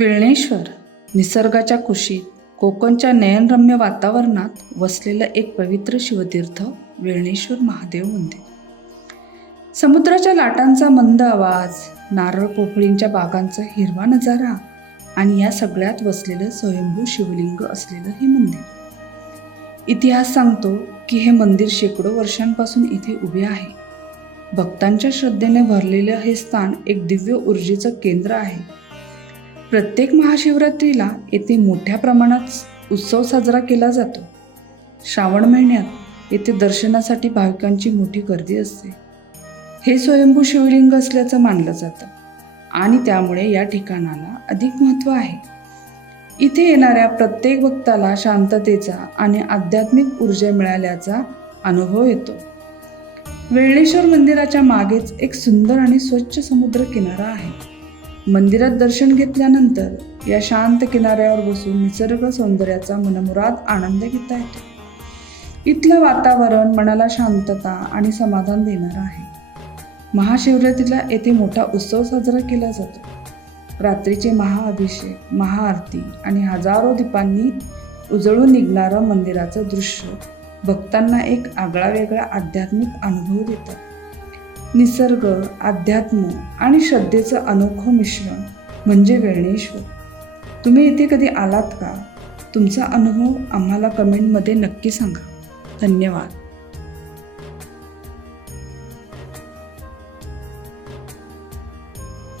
विळणेश्वर निसर्गाच्या कुशीत कोकणच्या नयनरम्य वातावरणात वसलेलं एक पवित्र शिवतीर्थ वेळणेश्वर महादेव मंदिर. समुद्राच्या लाटांचा मंद आवाज नारळ पोफळींच्या बागांचा हिरवा नजारा आणि या सगळ्यात वसलेलं स्वयंभू शिवलिंग असलेलं हे मंदिर. इतिहास सांगतो की हे मंदिर शेकडो वर्षांपासून इथे उभे आहे. भक्तांच्या श्रद्धेने भरलेलं हे स्थान एक दिव्य ऊर्जेचं केंद्र आहे. प्रत्येक महाशिवरात्रीला येथे मोठ्या प्रमाणात उत्सव साजरा केला जातो. श्रावण महिन्यात येथे दर्शनासाठी भाविकांची मोठी गर्दी असते. हे स्वयंभू शिवलिंग असल्याचं मानलं जातं आणि त्यामुळे या ठिकाणाला अधिक महत्त्व आहे. इथे येणाऱ्या प्रत्येक भक्ताला शांततेचा आणि आध्यात्मिक ऊर्जा मिळाल्याचा अनुभव येतो. वेळणेश्वर मंदिराच्या मागेच एक सुंदर आणि स्वच्छ समुद्र किनारा आहे. मंदिरात दर्शन घेतल्यानंतर या शांत किनाऱ्यावर बसून निसर्ग सौंदर्याचा मनमुराद आनंद घेता येतो. इथलं वातावरण मनाला शांतता आणि समाधान देणारं आहे. महाशिवरात्रीला येथे मोठा उत्सव साजरा केला जातो. रात्रीचे महाअभिषेक महाआरती आणि हजारो दीपांनी उजळून निघणारं मंदिराचं दृश्य भक्तांना एक आगळा वेगळा आध्यात्मिक अनुभव देतं. निसर्ग अध्यात्म आणि श्रद्धेचं अनोखं मिश्रण म्हणजे वेळणेश्वर. तुम्ही इथे कधी आलात का? तुमचा अनुभव आम्हाला कमेंटमध्ये नक्की सांगा. धन्यवाद.